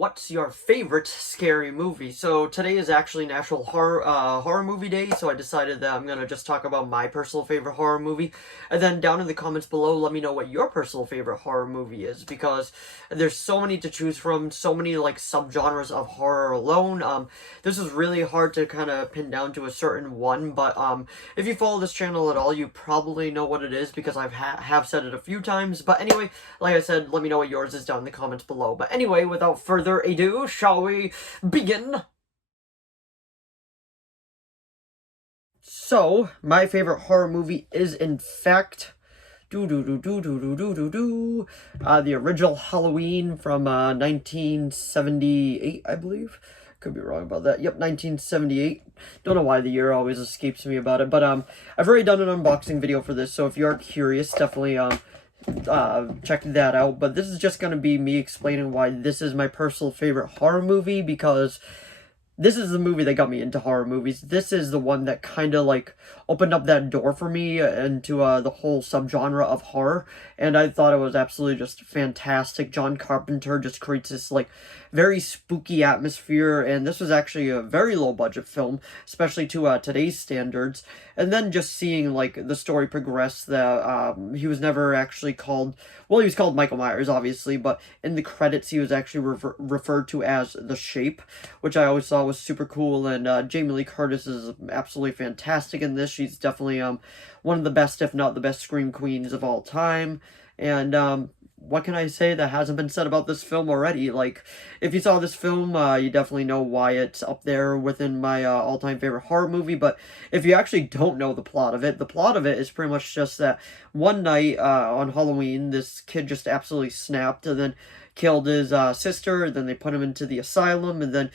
what's your favorite scary movie? So today is actually National Horror Movie Day, so I decided that I'm gonna just talk about my personal favorite horror movie, and then down in the comments below, let me know what your personal favorite horror movie is, because there's so many to choose from, so many like subgenres of horror alone. This is really hard to kind of pin down to a certain one, but if you follow this channel at all, you probably know what it is because I've have said it a few times. But anyway, like I said, let me know what yours is down in the comments below. But anyway, without further ado, shall we begin? So, my favorite horror movie is, in fact, the original Halloween from 1978, I believe. Could be wrong about that. Yep, 1978. Don't know why the year always escapes me about it, but I've already done an unboxing video for this, so if you are curious, definitely check that out. But this is just gonna be me explaining why this is my personal favorite horror movie, because this is the movie that got me into horror movies. This is the one that kind of like opened up that door for me into the whole subgenre of horror, and I thought it was absolutely just fantastic. John Carpenter just creates this like very spooky atmosphere, and this was actually a very low budget film, especially to today's standards. And then just seeing like the story progress, that he was never actually called, well, he was called Michael Myers, obviously, but in the credits he was actually referred to as The Shape, which I always thought was super cool. And Jamie Lee Curtis is absolutely fantastic in this. She's definitely one of the best, if not the best, scream queens of all time. And what can I say that hasn't been said about this film already? Like, if you saw this film, you definitely know why it's up there within my all-time favorite horror movie. But if you actually don't know the plot of it is pretty much just that one night on Halloween, this kid just absolutely snapped and then killed his sister, and then they put him into the asylum, and then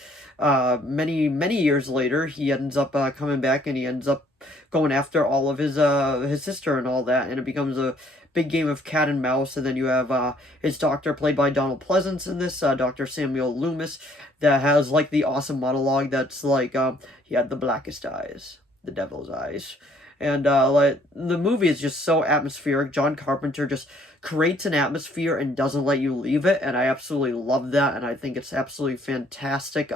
many years later, he ends up coming back, and he ends up going after all of his sister and all that, and it becomes a big game of cat and mouse. And then you have his doctor, played by Donald Pleasence in this, Dr. Samuel Loomis, that has like the awesome monologue that's like, he had the blackest eyes, the devil's eyes. And like, the movie is just so atmospheric. John Carpenter just creates an atmosphere and doesn't let you leave it, and I absolutely love that, and I think it's absolutely fantastic.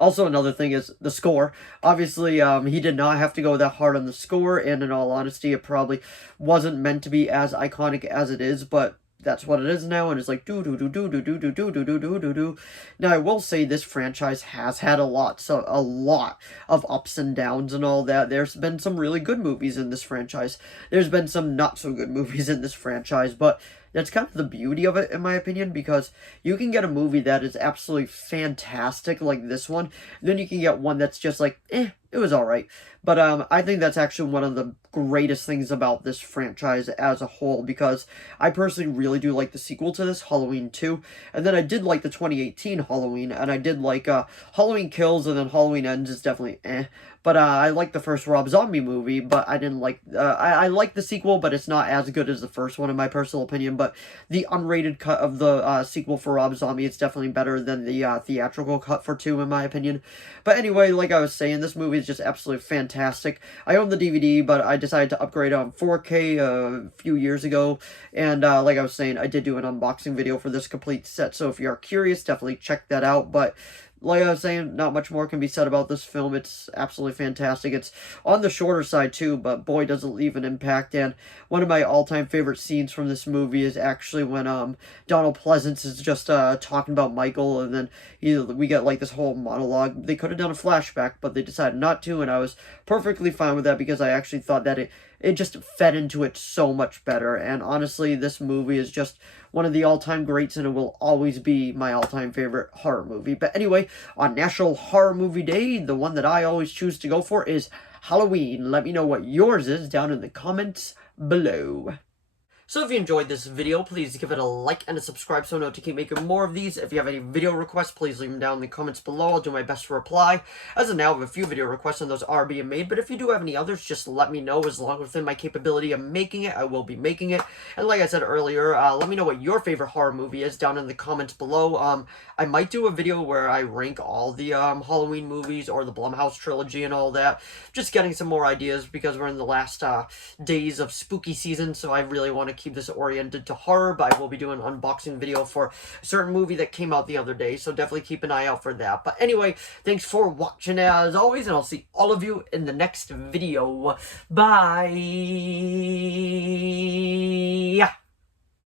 Also, another thing is the score. Obviously, he did not have to go that hard on the score, and in all honesty, it probably wasn't meant to be as iconic as it is, but that's what it is now, and it's like do do do do do do do do do do do do do. Now, I will say this franchise has had a lot of ups and downs and all that. There's been some really good movies in this franchise. There's been some not so good movies in this franchise, but that's kind of the beauty of it, in my opinion, because you can get a movie that is absolutely fantastic like this one, then you can get one that's just like, it was alright. But I think that's actually one of the greatest things about this franchise as a whole, because I personally really do like the sequel to this, Halloween 2, and then I did like the 2018 Halloween, and I did like Halloween Kills, and then Halloween Ends is definitely but I like the first Rob Zombie movie, but I didn't like, I like the sequel, but it's not as good as the first one in my personal opinion. But the unrated cut of the sequel for Rob Zombie, it's definitely better than the theatrical cut for 2, in my opinion. But anyway, like I was saying, this movie is just absolutely fantastic. I own the DVD, but I decided to upgrade on 4K a few years ago, and like I was saying, I did do an unboxing video for this complete set, so if you are curious, definitely check that out. But like I was saying, not much more can be said about this film. It's absolutely fantastic. It's on the shorter side too, but boy, does it leave an impact. And one of my all-time favorite scenes from this movie is actually when Donald Pleasence is just talking about Michael, and then we get like this whole monologue. They could have done a flashback, but they decided not to, and I was perfectly fine with that, because I actually thought that it just fed into it so much better. And honestly, this movie is just one of the all-time greats, and it will always be my all-time favorite horror movie. But anyway, on National Horror Movie Day, the one that I always choose to go for is Halloween. Let me know what yours is down in the comments below. So if you enjoyed this video, please give it a like and a subscribe so I know to keep making more of these. If you have any video requests, please leave them down in the comments below. I'll do my best to reply. As of now, I have a few video requests and those are being made, but if you do have any others, just let me know. As long as within my capability of making it, I will be making it. And like I said earlier, let me know what your favorite horror movie is down in the comments below. I might do a video where I rank all the Halloween movies or the Blumhouse trilogy and all that. Just getting some more ideas, because we're in the last days of spooky season, so I really want to keep this oriented to horror, but I will be doing an unboxing video for a certain movie that came out the other day, so definitely keep an eye out for that. But anyway, thanks for watching as always, and I'll see all of you in the next video. Bye!